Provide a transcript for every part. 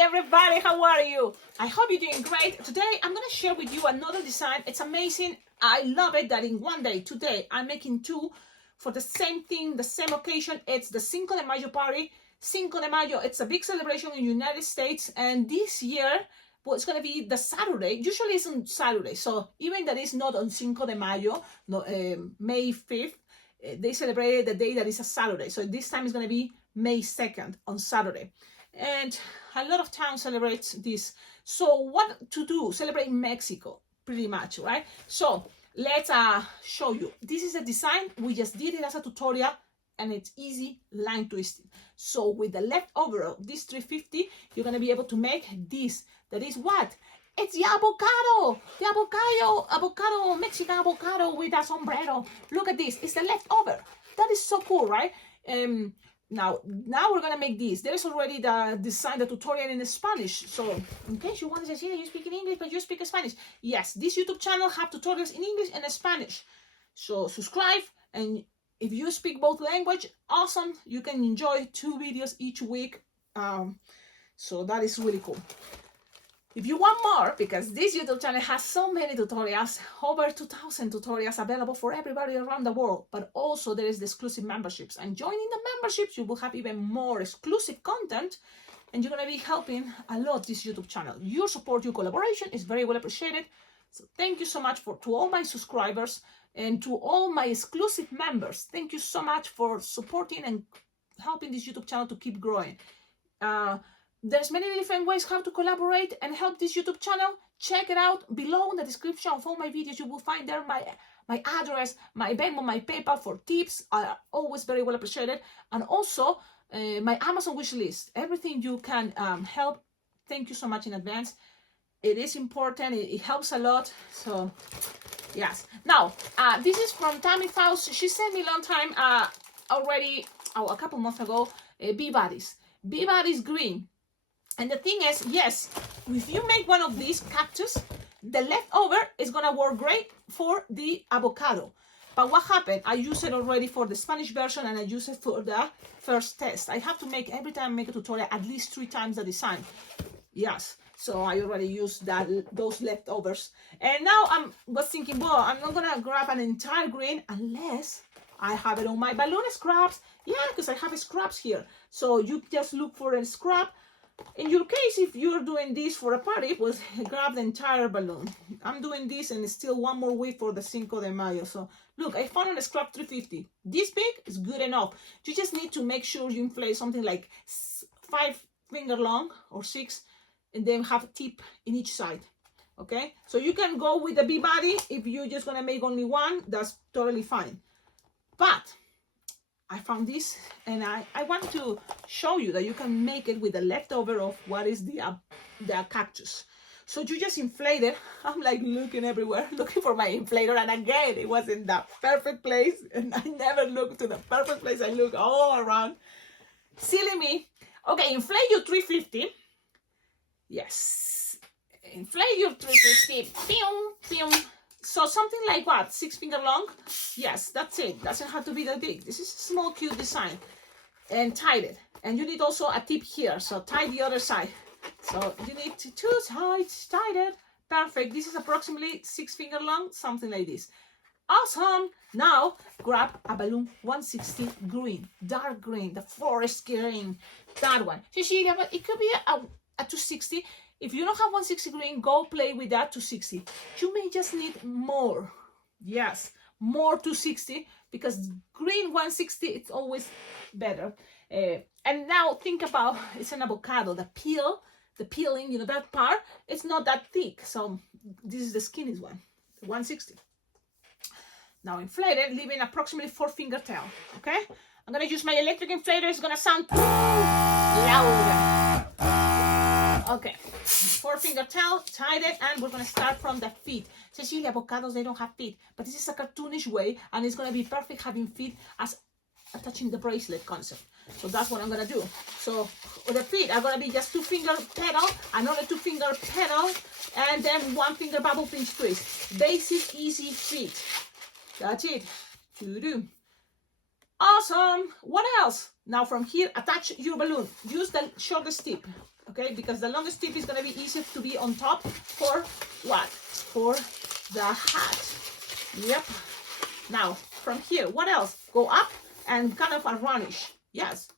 everybody, how are you? I hope you're doing great. Today I'm going to share with you another design. It's amazing. I love it that in one day, today, I'm making two for the same thing, the same occasion. It's the Cinco de Mayo party. Cinco de Mayo, it's a big celebration in the United States, and this year, well, it's going to be the Saturday. Usually it's on Saturday, so even that is not on Cinco de Mayo, no, May 5th, they celebrated the day that is a Saturday. So this time it's going to be May 2nd on Saturday. And a lot of towns celebrate this. So what to do? Celebrate Mexico, pretty much, right? So let's show you. This is a design. We just did it as a tutorial, and it's easy line twisting. So with the leftover of this 350, you're going to be able to make this. That is what? It's the avocado, avocado, Mexican avocado with a sombrero. Look at this. It's the leftover. That is so cool, right? Now we're gonna make this. There is already the design, the tutorial in Spanish. So in case you want to say, you speak in English, but you speak Spanish. Yes, this YouTube channel have tutorials in English and Spanish. So subscribe, and if you speak both language, awesome. You can enjoy 2 videos each week. So that is really cool. If you want more, because this YouTube channel has so many tutorials, over 2,000 tutorials available for everybody around the world, but also there is the exclusive memberships. And joining the memberships, you will have even more exclusive content, and you're going to be helping a lot this YouTube channel. Your support, your collaboration is very well appreciated. So thank you so much to all my subscribers and to all my exclusive members. Thank you so much for supporting and helping this YouTube channel to keep growing. There's many different ways how to collaborate and help this YouTube channel. Check it out below in the description of all my videos. You will find there my address, my Venmo, my PayPal for tips are always very well appreciated, and also my Amazon wish list. Everything you can help. Thank you so much in advance. It is important. It helps a lot. So yes. Now this is from Tammy's house. She sent me a long time already, a couple months ago. Bee Buddies. Bee Buddies green. And the thing is, yes, if you make one of these cactus, the leftover is going to work great for the avocado. But what happened? I use it already for the Spanish version, and I use it for the first test. I have to make, every time I make a tutorial, at least 3 times the design. Yes, so I already used those leftovers. And now I was thinking, well, I'm not going to grab an entire green unless I have it on my balloon scraps. Yeah, because I have scraps here. So you just look for a scrap. In your case, if you're doing this for a party, well, grab the entire balloon. I'm doing this, and it's still 1 more week for the Cinco de Mayo. So look, I found a scrap 350. This big is good enough. You just need to make sure you inflate something like 5 finger long or 6, and then have a tip in each side. Okay, so you can go with the bee body. If you're just gonna make only one, that's totally fine. But I found this, and I want to show you that you can make it with the leftover of what is the cactus. So you just inflate it. I'm like looking everywhere, looking for my inflator, and again, it was in the perfect place, and I never looked to the perfect place. I look all around. Silly me. Okay, inflate your 350. Yes. Inflate your 350. Pew, pew. So something like what? 6 finger long? Yes, that's it. Doesn't have to be that big. This is a small, cute design. And tie it. And you need also a tip here. So tie the other side. So you need 2 sides. Tie it. Perfect. This is approximately 6 finger long. Something like this. Awesome. Now grab a balloon 160 green. Dark green. The forest green. That one. Cecilia, but it could be a 260. If you don't have 160 green, go play with that 260. You may just need more. Yes, more 260, because green 160, it's always better. And now think about, it's an avocado. The peeling, you know, that part, it's not that thick. So this is the skinny one, 160. Now inflate it, leaving approximately 4 finger tail. Okay? I'm going to use my electric inflator. It's going to sound loud. Okay, 4 finger tail, tied it, and we're going to start from the feet. Cecilia, avocados, they don't have feet, but this is a cartoonish way, and it's going to be perfect having feet as attaching the bracelet concept. So that's what I'm going to do. So with the feet are going to be just 2 finger pedal, another 2 finger pedal, and then 1 finger bubble pinch twist. Basic, easy feet. That's it. To-do. Awesome. What else? Now from here, attach your balloon. Use the shortest tip. okay? Because the longest tip is gonna be easier to be on top for what? For the hat. Yep. Now, from here, what else? Go up and kind of a roundish. Yes,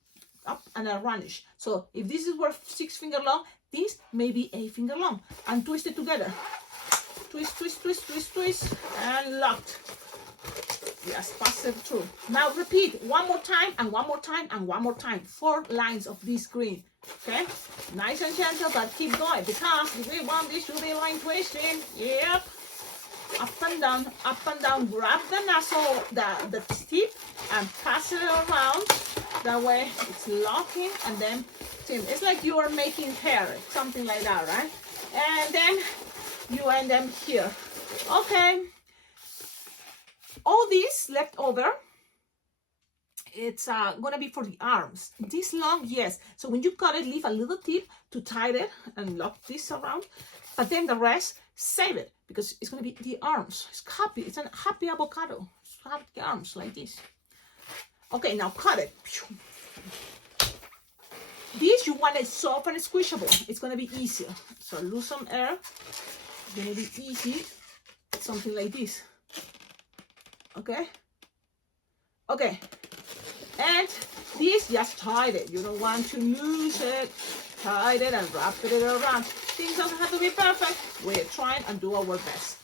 up and a roundish. So if this is were 6 finger long, this may be 8 finger long. And twist it together. Twist, twist, twist, twist, twist, and locked. Yes, pass it through. Now repeat one more time and one more time and one more time. 4 lines of this green. Okay, nice and gentle, but keep going because we want this to be line twisting. Yep. Up and down. Grab the nozzle, the tip, and pass it around. That way it's locking, and then it's like you are making hair, something like that, right? And then you end them here. Okay. All this left over, it's gonna be for the arms. This long, yes. So when you cut it, leave a little tip to tie it and lock this around. But then the rest, save it because it's gonna be the arms. It's happy. It's a happy avocado. It's happy arms like this. Okay, now cut it. This you want it soft and squishable. It's gonna be easier. So lose some air. It's gonna be easy. Something like this. Okay. Okay. And this, just tie it. You don't want to lose it. Tie it and wrap it around. Things doesn't have to be perfect. We're trying and do our best.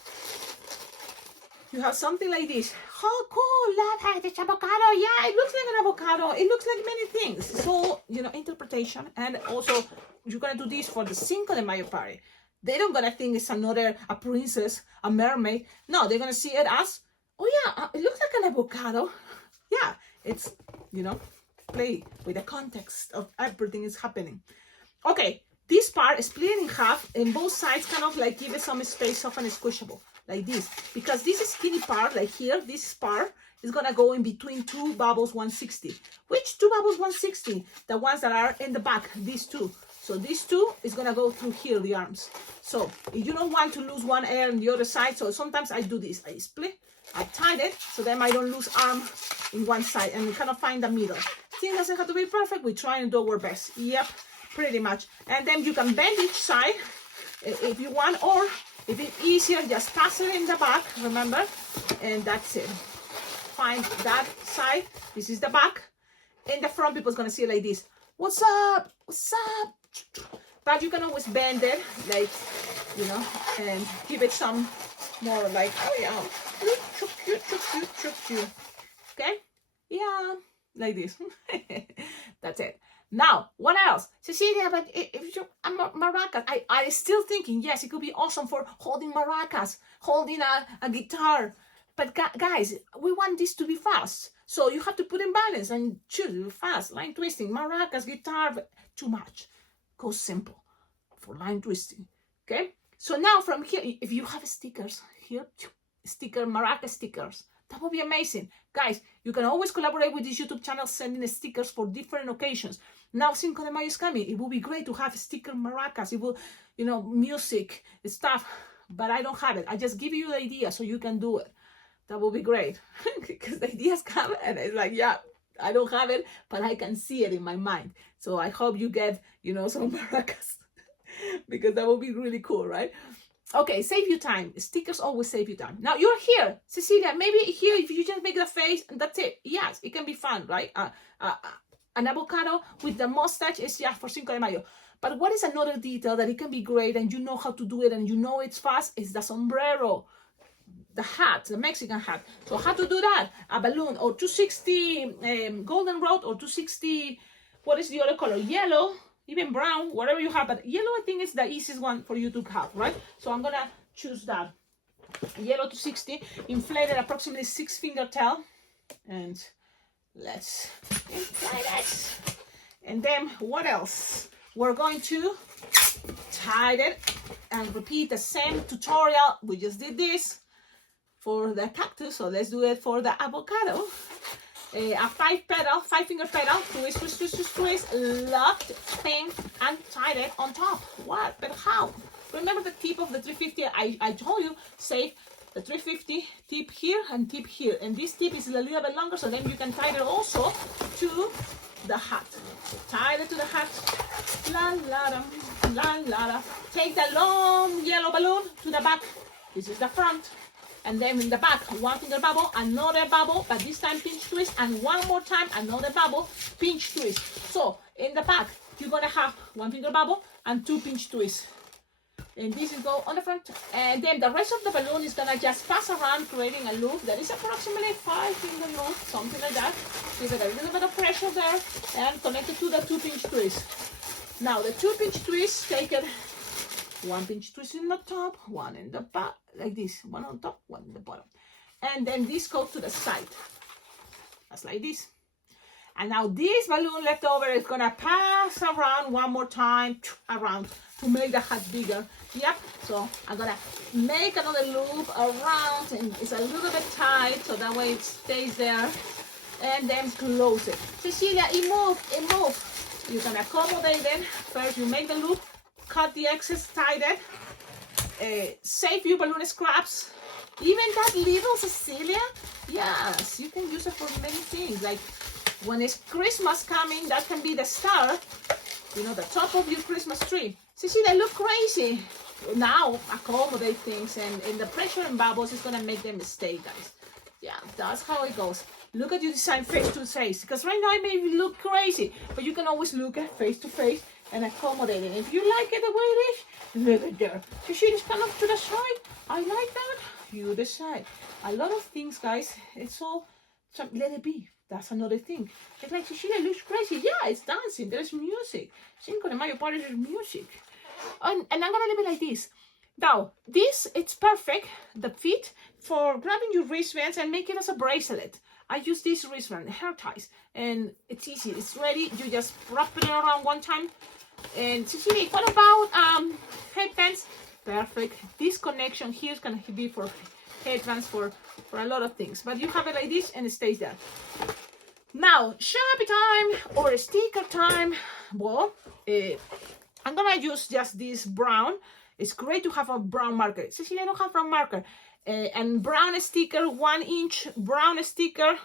You have something like this. Oh, cool. That it's avocado. Yeah, it looks like an avocado. It looks like many things. So, interpretation. And also, you're going to do this for the Cinco de Mayo party. They don't going to think it's a princess, a mermaid. No, they're going to see it as, oh yeah, it looks like an avocado. Yeah, it's, play with the context of everything is happening. Okay, this part is split in half, and both sides kind of like give it some space of and squishable, like this. Because this skinny part, like here, this part is gonna go in between 2 bubbles 160. Which 2 bubbles 160? The ones that are in the back, these 2. So these 2 is gonna go through here, the arms. So if you don't want to lose one air on the other side, so sometimes I do this, I split, I tied it, so then I don't lose arm in one side, and we kind of find the middle. Thing doesn't have to be perfect, we try and do our best. Yep, pretty much. And then you can bend each side if you want, or if it's easier, just pass it in the back, remember, and that's it. Find that side, this is the back. In the front, people's gonna see it like this. What's up? What's up? But you can always bend it, like, and give it some more like, oh yeah, okay? Yeah, like this. That's it. Now, what else? Cecilia, but if you maracas, I still thinking, yes, it could be awesome for holding maracas, holding a guitar. But guys, we want this to be fast. So you have to put in balance and choose fast. Line twisting, maracas, guitar, too much. Go simple for line twisting, okay? So now from here, if you have stickers here, maracas stickers, that would be amazing. Guys, you can always collaborate with this YouTube channel, sending stickers for different occasions. Now Cinco de Mayo is coming. It would be great to have sticker maracas. It will, music, stuff, but I don't have it. I just give you the idea so you can do it. That would be great. Because the ideas come and it's like, yeah, I don't have it, but I can see it in my mind. So I hope you get, some maracas. Because that would be really cool, right? Okay, save you time. Stickers always save you time. Now you're here, Cecilia. Maybe here, if you just make the face, and that's it. Yes, it can be fun, right? An avocado with the mustache is just for Cinco de Mayo. But what is another detail that it can be great, and you know how to do it, and it's fast, is the sombrero, the hat, the Mexican hat. So how to do that? A balloon or 260 golden rod or 260. What is the other color? Yellow. Even brown, whatever you have, but yellow I think is the easiest one for you to have, right? So I'm gonna choose that. Yellow 260, inflated approximately 6 finger tail, and let's inflate it. And then what else? We're going to tie it and repeat the same tutorial. We just did this for the cactus, so let's do it for the avocado. A 5-finger pedal, twist, locked, pin, and tied it on top. What? But how? Remember the tip of the 350? I told you, save the 350 tip here and tip here. And this tip is a little bit longer, so then you can tie it also to the hat. Tie it to the hat. La la da, la la da. Take the long yellow balloon to the back. This is the front. And then in the back, one finger bubble, another bubble, but this time pinch twist, and one more time, another bubble, pinch twist. So in the back, you're gonna have one finger bubble and two pinch twists. And this is go on the front. And then the rest of the balloon is gonna just pass around, creating a loop that is approximately 5 finger loop, something like that. Give it a little bit of pressure there and connect it to the two pinch twists. Now the two pinch twists, take it. One pinch twist in the top, one in the back, like this. One on top, one in the bottom. And then this goes to the side. That's like this. And now this balloon left over is gonna pass around one more time, around, to make the hat bigger. Yep, so I'm gonna make another loop around, and it's a little bit tight, so that way it stays there. And then close it. Cecilia, it moved. You can accommodate it. First you make the loop, cut the excess, tie it, save your balloon scraps. Even that little Cecilia, yes, you can use it for many things. Like when it's Christmas coming, that can be the star, you know, the top of your Christmas tree. Cecilia, look crazy. Now accommodate things, and the pressure and bubbles is gonna make them stay, guys. Yeah, that's how it goes. Look at your design face to face, because right now it may look crazy, but you can always look at face to face and accommodate it. If you like it the way it is, look at there. So she just kind of to the side. I like that. You decide. A lot of things, guys, it's all, so let it be. That's another thing. It's like Cecilia looks crazy. Yeah, it's dancing. There's music. Cinco de Mayo party, there's music. And I'm gonna leave it like this. Now, this, it's perfect, the fit, for grabbing your wristbands and make it as a bracelet. I use this wristband, hair ties, and it's easy. It's ready. You just wrap it around one time. And Cecilia, what about headbands? Perfect. This connection here is gonna be for headbands, for a lot of things. But you have it like this, and it stays there. Now, Sharpie time or sticker time. Well, I'm gonna use just this brown. It's great to have a brown marker. Cecilia, I don't have brown marker. And brown sticker, 1 inch brown sticker,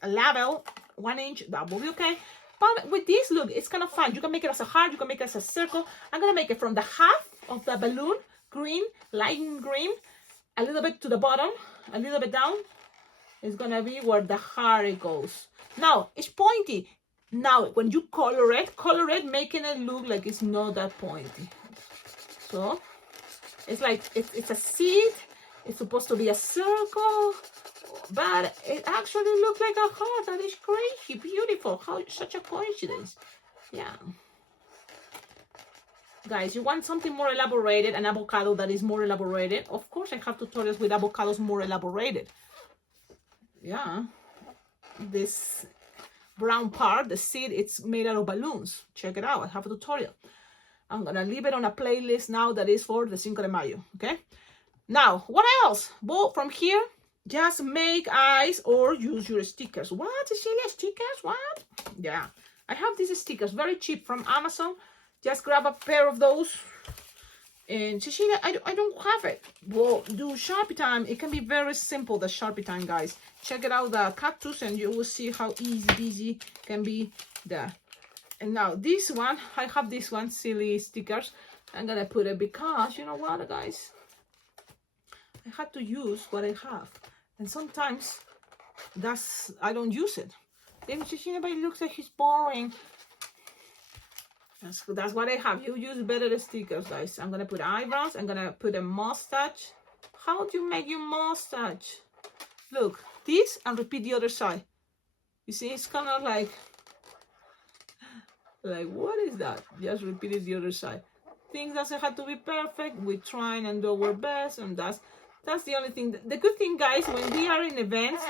a label, 1 inch, that will be okay. But with this, look, it's kind of fun. You can make it as a heart, you can make it as a circle. I'm gonna make it from the half of the balloon, green, light green, a little bit to the bottom, a little bit down. It's gonna be where the heart goes. Now, it's pointy. Now, when you color it, making it look like it's not that pointy. So, it's like, it's a seed. It's supposed to be a circle, but it actually looks like a heart. That is crazy, beautiful. How, such a coincidence. Yeah. Guys, you want something more elaborated, an avocado that is more elaborated. Of course, I have tutorials with avocados more elaborated. Yeah. This brown part, the seed, it's made out of balloons. Check it out. I have a tutorial. I'm going to leave it on a playlist now that is for the Cinco de Mayo. Okay. Now, what else? Well, from here, just make eyes or use your stickers. What, Cecilia? Stickers? What? Yeah. I have these stickers, very cheap, from Amazon. Just grab a pair of those. And Cecilia, I don't have it. Well, do Sharpie time. It can be very simple, the Sharpie time, guys. Check it out, the cactus, and you will see how easy can be there. And now, this one, I have this one, silly stickers. I'm going to put it because, you know what, guys? I had to use what I have, and sometimes I don't use it. Then Cecilia, looks like he's boring. That's what I have. You use better stickers, guys. I'm gonna put eyebrows. I'm gonna put a mustache. How do you make your mustache? Look, this, and repeat the other side. You see, it's kind of like what is that? Just repeat it the other side. Things doesn't have to be perfect. We're trying and do our best, and that's the only thing. The good thing, guys, when we are in events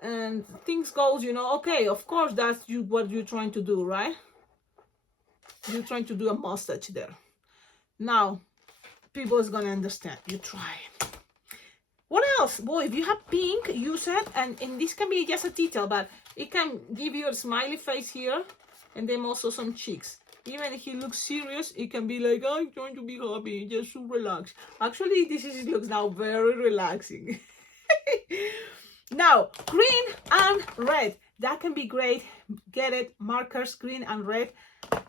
and things goes, you know, okay, of course, that's what you're trying to do, right? You're trying to do a mustache there. Now, people is going to understand. You try. What else? Well, if you have pink, use it. And this can be just a detail, but it can give you a smiley face here, and then also some cheeks. Even if he looks serious, it can be like, I'm trying to be happy, just to relax. Actually, looks now very relaxing. Now, green and red. That can be great get it. Markers, green and red.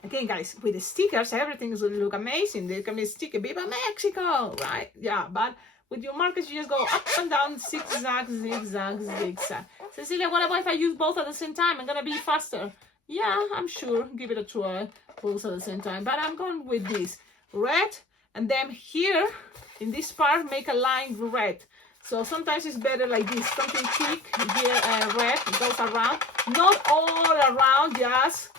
Again, guys, with the stickers, everything is going to look amazing. There can be a sticker, Viva Mexico, right? Yeah, but with your markers, you just go up and down, zigzag, zigzag, zigzag. Cecilia, what about if I use both at the same time? I'm going to be faster. Yeah, I'm sure. Give it a try, both at the same time. But I'm going with this red, and then here, in this part, make a line red. So sometimes it's better like this, something thick, here, red, goes around. Not all around, just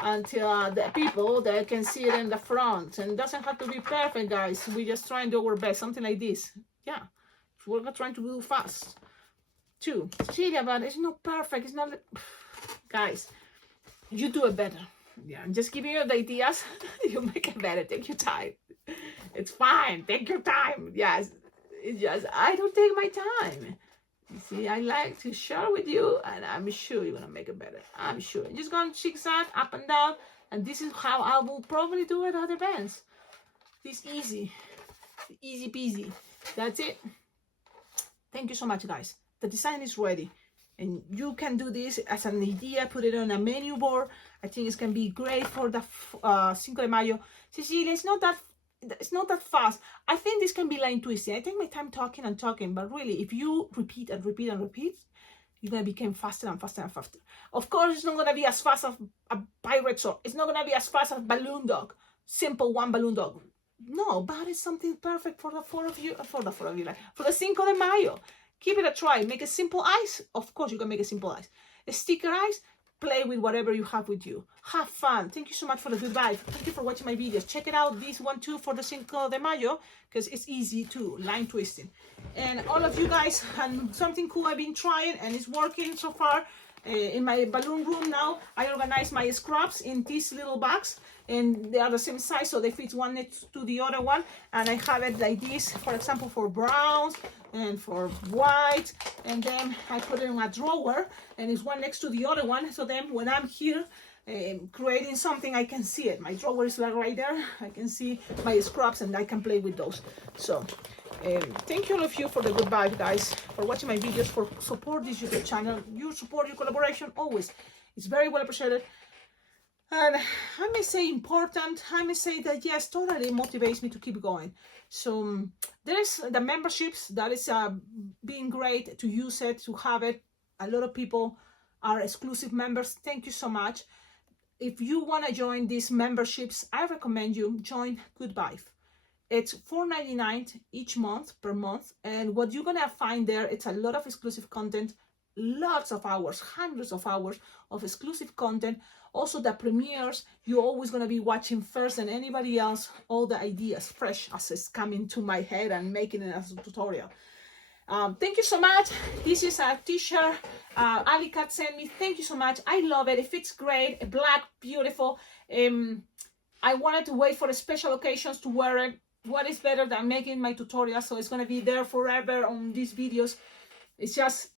until the people that can see it in the front. And it doesn't have to be perfect, guys. We just try and do our best, something like this. Yeah, we're trying to do fast. 2. Cecilia, but it's not perfect, it's not... Guys, you do it better. Yeah, I'm just giving you the ideas. You make it better, take your time. It's fine, take your time. Yes, it's just, I don't take my time. You see, I like to share with you, and I'm sure you're gonna make it better. I'm sure. You're just going zigzag up and down, and this is how I will probably do it at events. This easy peasy. That's it. Thank you so much, guys. The design is ready, and you can do this as an idea. Put it on a menu board. I think it's gonna be great for the Cinco de Mayo. Cecilia, it's not that fast. I think this can be line twisting. I take my time talking and talking, but really, if you repeat and repeat and repeat, you're gonna become faster and faster and faster. Of course, it's not gonna be as fast as a pirate sword. It's not gonna be as fast as balloon dog. Simple one balloon dog. No, but it's something perfect for the 4 of you, for the Cinco de Mayo. Give it a try. Make a simple eyes. Of course, you can make a simple eyes. A sticker eyes. Play with whatever you have with you. Have fun. Thank you so much for the good vibe. Thank you for watching my videos. Check it out, this one too, for the Cinco de Mayo, because it's easy too, line twisting. And all of you guys, and something cool I've been trying, and it's working so far. In my balloon room now, I organize my scraps in these little bags, and they are the same size, so they fit one next to the other one. And I have it like this, for example, for browns and for white, and then I put it in a drawer, and it's one next to the other one, so then when I'm here creating something, I can see it. My drawer is like right there. I can see my scraps, and I can play with those. So thank you all of you for the good vibe, guys, for watching my videos, for support this YouTube channel. Your support, your collaboration, always, it's very well appreciated. And I may say important, I may say that yes, totally motivates me to keep going. So there's the memberships, that is being great to use it, to have it. A lot of people are exclusive members. Thank you so much. If you want to join these memberships, I recommend you join Good Vibe. It's $4.99 each month, per month, and what you're gonna find there, it's a lot of exclusive content, lots of hours, hundreds of hours of exclusive content. Also the premieres, you're always gonna be watching first than anybody else, all the ideas fresh as it's coming to my head and making it as a tutorial. Thank you so much. This is a t-shirt Ali Cat sent me. Thank you so much. I love it. It fits great, black, beautiful. I wanted to wait for the special occasions to wear it. What is better than making my tutorial? So it's gonna be there forever on these videos. It's just